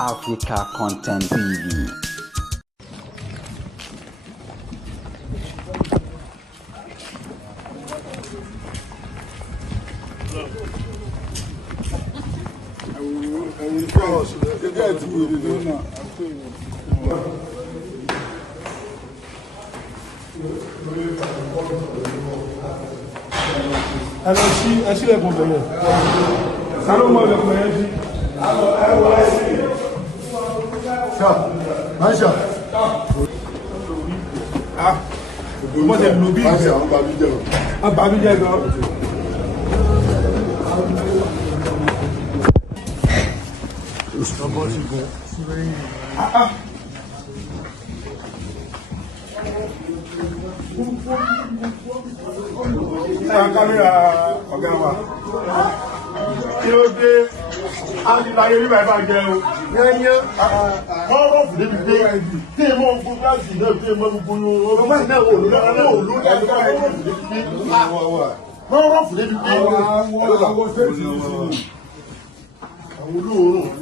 Africa Content TV. Alors si les compagnies. Ça nous manque de compagnie. Ça, Maïcha. Ah, moi c'est le lobby. Ah, Babidja. Ah. La caméra, regarde-moi. Qui l'a fait? Ah, il a eu ma bague. Comment vous débutez? C'est mon pouvoir, c'est mon boulot. Comment vous débutez?